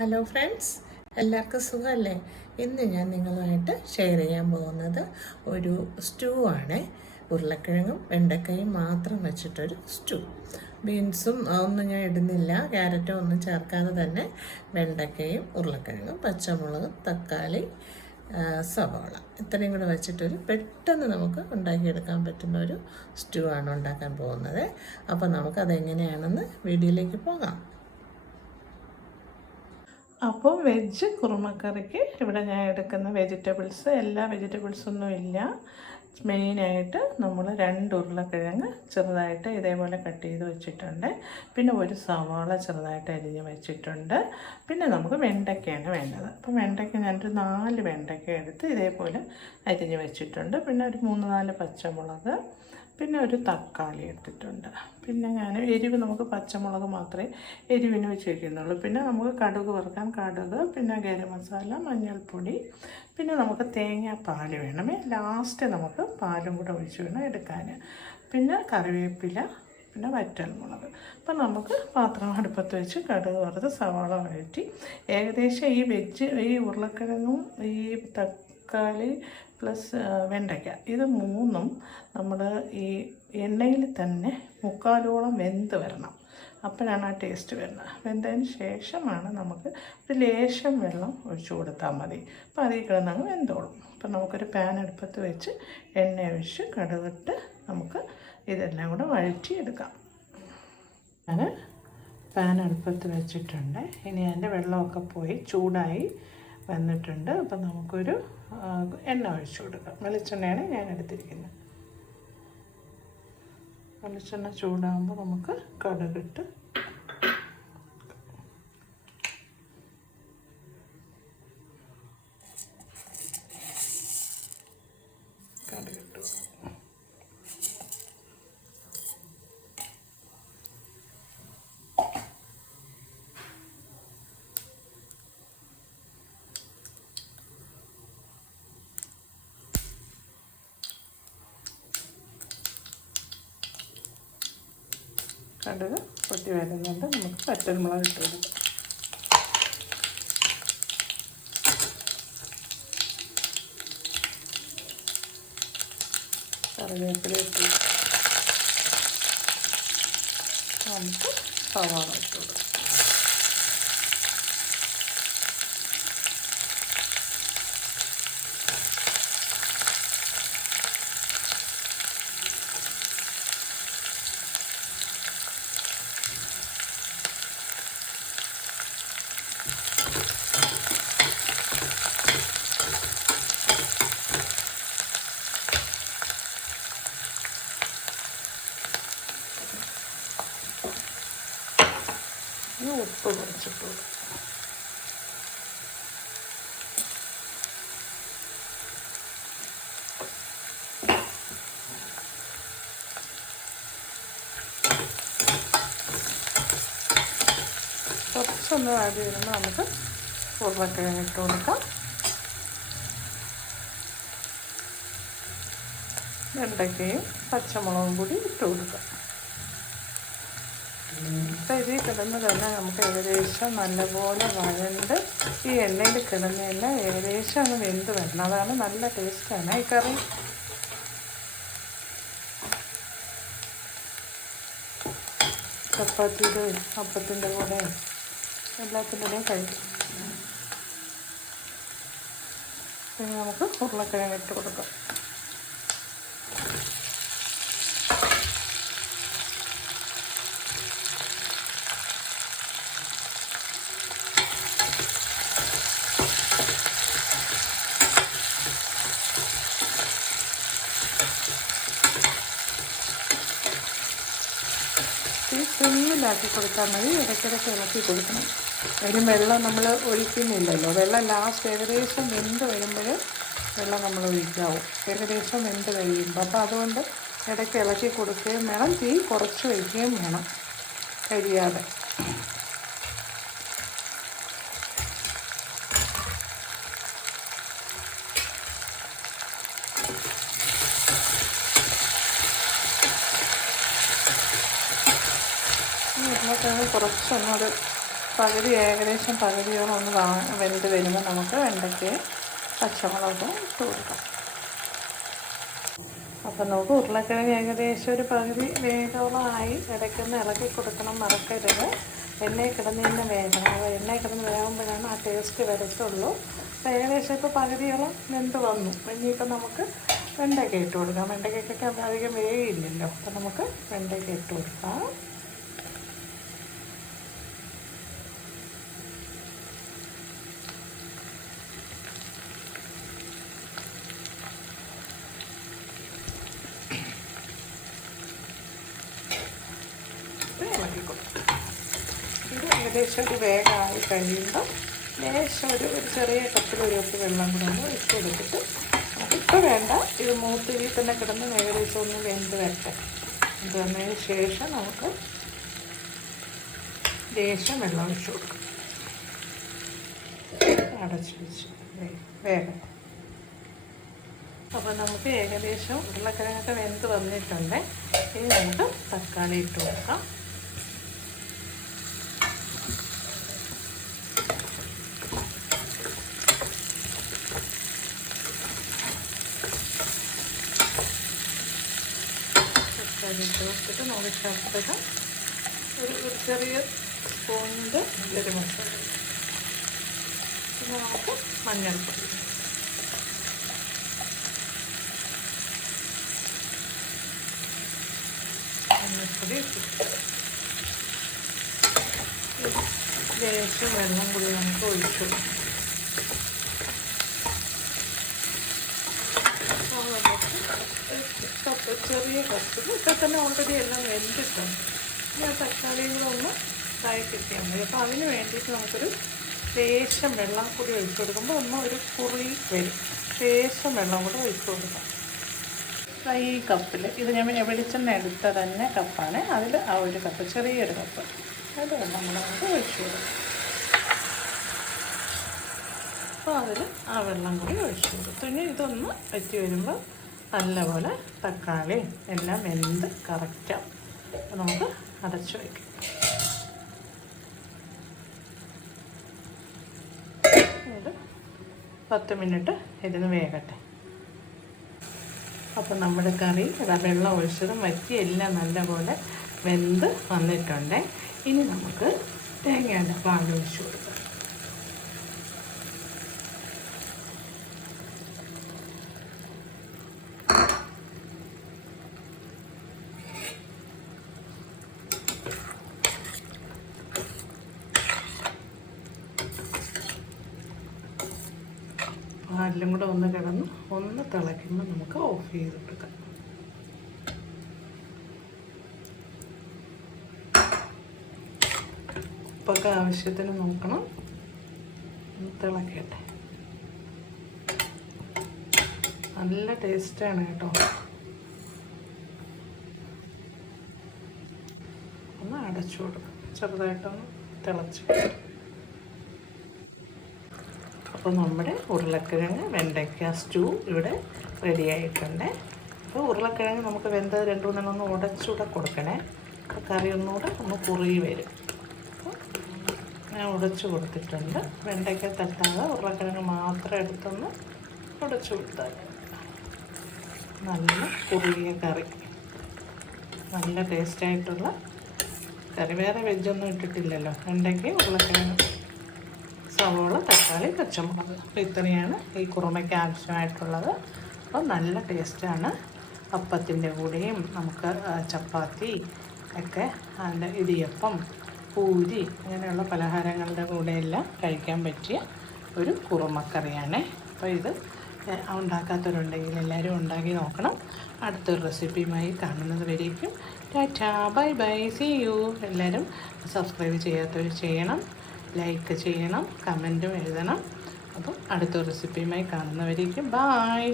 Hello friends, എല്ലാവർക്കും സുഖമല്ലേ? ഇന്ന് ഞാൻ നിങ്ങളുമായിട്ട് ഷെയർ ചെയ്യാൻ പോകുന്നത് ഒരു സ്റ്റൂ ആണ്. ഉരുളക്കിഴങ്ങും വെണ്ടക്കയും മാത്രം വെച്ചിട്ടൊരു സ്റ്റൂ. ബീൻസും ഒന്നും ഞാൻ ഇടുന്നില്ല, ക്യാരറ്റും ഒന്നും ചേർക്കാതെ തന്നെ വെണ്ടക്കയും ഉരുളക്കിഴങ്ങും പച്ചമുളകും തക്കാളി സവാള ഇത്രയും കൂടെ വെച്ചിട്ടൊരു പെട്ടെന്ന് നമുക്ക് ഉണ്ടാക്കിയെടുക്കാൻ പറ്റുന്ന ഒരു സ്റ്റൂ ആണ് ഉണ്ടാക്കാൻ പോകുന്നത്. അപ്പോൾ നമുക്കതെങ്ങനെയാണെന്ന് വീഡിയോയിലേക്ക് പോകാം. അപ്പോൾ വെജ് കുറുമക്കറിക്ക് ഇവിടെ ഞാൻ എടുക്കുന്ന വെജിറ്റബിൾസ് എല്ലാ വെജിറ്റബിൾസൊന്നും ഇല്ല. മെയിനായിട്ട് നമ്മൾ 2 ഉരുളക്കിഴങ്ങ് ചെറുതായിട്ട് ഇതേപോലെ കട്ട് ചെയ്ത് വെച്ചിട്ടുണ്ട്. പിന്നെ ഒരു സവാള ചെറുതായിട്ട് അരിഞ്ഞ് വെച്ചിട്ടുണ്ട്. പിന്നെ നമുക്ക് വെണ്ടയ്ക്കയാണ് വേണ്ടത്. അപ്പോൾ വെണ്ടയ്ക്ക ഞാനൊരു 4 വെണ്ടയ്ക്ക എടുത്ത് ഇതേപോലെ അരിഞ്ഞ് വെച്ചിട്ടുണ്ട്. പിന്നെ ഒരു 3-4 പച്ചമുളക്, പിന്നെ ഒരു തക്കാളി എടുത്തിട്ടുണ്ട്. പിന്നെ ഞാൻ എരിവ് നമുക്ക് പച്ചമുളക് മാത്രമേ എരിവിന് വെച്ചിരിക്കുന്നുള്ളൂ. പിന്നെ നമുക്ക് കടുക് വറുക്കാൻ കടുക്, പിന്നെ ഗരം മസാല, മഞ്ഞൾപ്പൊടി, പിന്നെ നമുക്ക് തേങ്ങാപ്പാൽ വേണമേ. ലാസ്റ്റ് നമുക്ക് പാലും കൂടെ ഒഴിച്ച് വേണം എടുക്കാൻ. പിന്നെ കറിവേപ്പില, പിന്നെ വറ്റൽമുളക്. അപ്പം നമുക്ക് പാത്രം അടുപ്പത്ത് വെച്ച് കടുക് വറുത്ത് സവാള വഴറ്റി ഏകദേശം ഈ ഉരുളക്കിഴങ്ങും ഈ തക്കാളി പ്ലസ് വെണ്ടയ്ക്ക ഇത് മൂന്നും നമ്മൾ ഈ എണ്ണയിൽ തന്നെ മുക്കാലോളം വെന്ത് വരണം. അപ്പോഴാണ് ആ ടേസ്റ്റ് വരുന്നത്. വെന്തതിന് ശേഷമാണ് നമുക്ക് ഒരു ലേശം വെള്ളം ഒഴിച്ചു കൊടുത്താൽ മതി. അപ്പോൾ അതിൽ കിടന്നങ്ങ് വെന്തോളും. അപ്പം നമുക്കൊരു പാൻ അടുപ്പത്ത് വെച്ച് എണ്ണ ഒഴിച്ച് കടുകിട്ട് നമുക്ക് ഇതെല്ലാം കൂടെ വഴറ്റിയെടുക്കാം. ഞാൻ പാൻ അടുപ്പത്ത് വെച്ചിട്ടുണ്ട്. ഇനി അതിൻ്റെ വെള്ളമൊക്കെ പോയി ചൂടായി വന്നിട്ടുണ്ട്. അപ്പം നമുക്കൊരു എണ്ണ ഒഴിച്ചു കൊടുക്കാം. വെളിച്ചെണ്ണയാണ് ഞാൻ എടുത്തിരിക്കുന്നത്. വെളിച്ചെണ്ണ ചൂടാകുമ്പോൾ നമുക്ക് കടുകിട്ട് കടുക് പൊട്ടി വരുന്നുണ്ട്. നമുക്ക് വറ്റൽമുളക് ഇട്ട് കൊടുക്കാം. കറിവേപ്പില ഇട്ട് നമുക്ക് സവാള ഇട്ട് കൊടുക്കാം. ഉപ്പ് കുറച്ചിട്ട് കൊടുക്കും. കുറച്ചൊന്ന് വാടി വരുമ്പോൾ നമുക്ക് ഉരുളക്കിഴങ്ങ് ഇട്ട് കൊടുക്കാം. വെണ്ടയ്ക്കയും പച്ചമുളകും കൂടി ഇട്ട് കൊടുക്കാം. അപ്പം ഇതിൽ കിടന്ന് തന്നെ നമുക്ക് ഏകദേശം നല്ലപോലെ വഴണ്ട് ഈ എണ്ണയിൽ കിടന്നെല്ലാം ഏകദേശം അങ്ങ് വെന്ത് വരണം. അതാണ് നല്ല ടേസ്റ്റാണ് ഈ കറി. ചപ്പാത്തിയുടെ അപ്പത്തിൻ്റെ കൂടെ എല്ലാത്തിൻ്റെയും കഴിക്കും. പിന്നെ നമുക്ക് ഉരുളക്കിഴങ്ങ് ഇട്ട് കൊടുക്കാം. സിമ്മിലാക്കി കൊടുത്താൽ മതി. ഇടയ്ക്കിടയ്ക്ക് ഇളക്കി കൊടുക്കണം. അതിന് വെള്ളം നമ്മൾ ഒഴിക്കുന്നില്ലല്ലോ. വെള്ളം ലാസ്റ്റ് ഏകദേശം വെന്ത് വരുമ്പോൾ വെള്ളം നമ്മൾ ഒഴിക്കാവും. ഏകദേശം വെന്ത് കഴിയുമ്പോൾ. അപ്പോൾ അതുകൊണ്ട് ഇടയ്ക്ക് ഇളക്കി കൊടുക്കുകയും വേണം. തീ കുറച്ച് വയ്ക്കുകയും വേണം, കരിയാതെ. ഉരുളക്കിഴങ്ങ് കുറച്ചൊന്നത് പകുതി ഏകദേശം പകുതിയോളം ഒന്ന് വെന്ത് വരുമ്പോൾ നമുക്ക് വെണ്ടയ്ക്കയും പച്ചമുളകും ഇട്ട് കൊടുക്കാം. അപ്പം നമുക്ക് ഉരുളക്കിഴങ്ങ് ഏകദേശം ഒരു പകുതി വേഗമായി ഇടയ്ക്കൊന്ന് ഇളക്കി കൊടുക്കണം, മറക്കരുത്. എണ്ണയിൽ കിടന്ന് തന്നെ വേഗണം. അപ്പോൾ എണ്ണയിൽ കിടന്ന് വേകുമ്പോഴാണ് ആ ടേസ്റ്റ് വരത്തുള്ളൂ. അപ്പോൾ ഏകദേശം ഇപ്പോൾ പകുതിയോളം വെന്ത് വന്നു. ഇനിയിപ്പോൾ നമുക്ക് വെണ്ടയ്ക്ക ഇട്ട് കൊടുക്കാം. വെണ്ടയ്ക്കൊക്കെ അധികം വേഗമില്ലല്ലോ, അപ്പോൾ നമുക്ക് വെണ്ടയ്ക്ക ഇട്ട് കൊടുക്കാം. ഇളക്കി കൊടുക്കും. ഇത് ഏകദേശം ഒരു വേഗമായി കഴിയുമ്പോൾ ലേശം ഒരു ചെറിയ കപ്പിൽ ഒരു കപ്പ് വെള്ളം കൂടെ ഒന്ന് ഒഴിച്ച് കൊടുത്തിട്ട് ഇപ്പോൾ വേണ്ട, ഇത് മൂത്തിരി തന്നെ കിടന്ന് ഏകദേശം ഒന്ന് വെന്ത് വരട്ടെ. ഇത് വന്നതിന് ശേഷം നമുക്ക് ലേശം വെള്ളം ഒഴിച്ച് കൊടുക്കാം. അടച്ച് വെച്ച് വേഗം. അപ്പോൾ നമുക്ക് ഏകദേശം ഉരുളക്കിഴങ്ങൊക്കെ വെന്ത് വന്നിട്ടുണ്ട്. ഇനി നമുക്ക് തക്കാളി ഇട്ട് കൊടുക്കാം. തക്കാളി ഇട്ട് കൊടുത്തിട്ട് നമുക്ക് ചേർത്തിട്ട് ഒരു ചെറിയ സ്പൂണിൻ്റെ ഗരം മസാല, പിന്നെ നമുക്ക് മഞ്ഞൾപ്പൊടി, ലേശം വെള്ളം കൂടി നമുക്ക് ഒഴിച്ചു കൊടുക്കാം. ചെറിയ കപ്പിൽ ഇപ്പം തന്നെ ഓൾറെഡി എല്ലാം വെന്തിട്ടുണ്ട്. ഇനി ആ തക്കാളിയും കൂടെ ഒന്ന് ഫ്രൈ കിട്ടിയാൽ മതി. അപ്പോൾ അതിന് വേണ്ടിയിട്ട് നമുക്കൊരു ലേശം വെള്ളം കൂടി ഒഴിച്ചു കൊടുക്കുമ്പോൾ ഒന്ന് ഒരു കുറി വരും. ലേശം വെള്ളം കൂടെ ഒഴിച്ചു കൊടുക്കാം. ഈ കപ്പിൽ ഇത് ഞാൻ വെളിച്ചെണ്ണ എടുത്ത തന്നെ കപ്പാണ്. അതിൽ ആ ഒരു കപ്പ്, ചെറിയൊരു കപ്പ്, അത് വെള്ളം കൂടെ നമുക്ക് ഒഴിച്ചു കൊടുക്കാം. അപ്പോൾ അതിൽ ആ വെള്ളം കൂടി ഒഴിച്ചു കൊടുത്തു. ഇനി ഇതൊന്ന് വറ്റി വരുമ്പോൾ നല്ലപോലെ തക്കാളി എല്ലാം വെന്ത് കറക്റ്റാവും. അപ്പോൾ നമുക്ക് അടച്ചു വയ്ക്കാം. ഒരു 10 മിനിറ്റ് ഇരുന്ന് വേകട്ടെ. അപ്പോൾ നമ്മുടെ കറി വെള്ളം ഒഴിച്ചതും വറ്റി എല്ലാം നല്ലപോലെ വെന്ത് വന്നിട്ടുണ്ട്. ഇനി നമുക്ക് തേങ്ങയുടെ പാൽ ഒഴിച്ചു കൊടുക്കാം. പാലിലും കൂടെ ഒന്ന് കിടന്ന് ഒന്ന് തിളയ്ക്കുമ്പോൾ നമുക്ക് ഓഫ് ചെയ്ത് കൊടുക്കാം. ഉപ്പൊക്കെ ആവശ്യത്തിന് നോക്കണം. തിളക്കട്ടെ. നല്ല ടേസ്റ്റാണ് കേട്ടോ. ഒന്ന് അടച്ചു കൊടുക്കാം, ചെറുതായിട്ടൊന്ന് തിളച്ച്. അപ്പോൾ നമ്മുടെ ഉരുളക്കിഴങ്ങ് വെണ്ടയ്ക്ക സ്റ്റൂ ഇവിടെ റെഡി ആയിട്ടുണ്ട്. അപ്പോൾ ഉരുളക്കിഴങ്ങ് നമുക്ക് വെന്ത് 2-3 ഒന്ന് ഉടച്ചുകൂടെ കൊടുക്കണേ. അപ്പോൾ കറി ഒന്നുകൂടെ ഒന്ന് കുറുകി വരും. അപ്പോൾ ഞാൻ ഉടച്ചു കൊടുത്തിട്ടുണ്ട്. വെണ്ടയ്ക്ക തട്ടാതെ ഉരുളക്കിഴങ്ങ് മാത്രം എടുത്തൊന്ന് ഉടച്ചു കൊടുത്താൽ നല്ല കുറുകിയ കറി, നല്ല ടേസ്റ്റായിട്ടുള്ള കറി. വേറെ വെജൊന്നും ഇട്ടിട്ടില്ലല്ലോ. വെണ്ടയ്ക്ക, ഉരുളക്കിഴങ്ങ്, സവോള, തക്കാളി, പച്ചമുളക്. അപ്പോൾ ഇത്രയാണ് ഈ കുറുമയ്ക്ക് ആവശ്യമായിട്ടുള്ളത്. അപ്പോൾ നല്ല ടേസ്റ്റാണ്. അപ്പത്തിൻ്റെ കൂടെയും നമുക്ക് ചപ്പാത്തി ഒക്കെ, അതിൻ്റെ ഇടിയപ്പം, പൂരി, അങ്ങനെയുള്ള പലഹാരങ്ങളുടെ കൂടെയെല്ലാം കഴിക്കാൻ പറ്റിയ ഒരു കുറുമക്കറിയാണ്. അപ്പോൾ ഇത് ഉണ്ടാക്കാത്തവരുണ്ടെങ്കിൽ എല്ലാവരും ഉണ്ടാക്കി നോക്കണം. അടുത്തൊരു റെസിപ്പിയുമായി കാണുന്നത് വരേക്കും tata, bye bye, see you. എല്ലാവരും സബ്സ്ക്രൈബ് ചെയ്യാത്തവർ ചെയ്യണം, ലൈക്ക് ചെയ്യണം, കമൻറ്റും എഴുതണം. അപ്പം അടുത്ത റെസിപ്പിയുമായി കാണുന്നവരേക്കും ബായ്.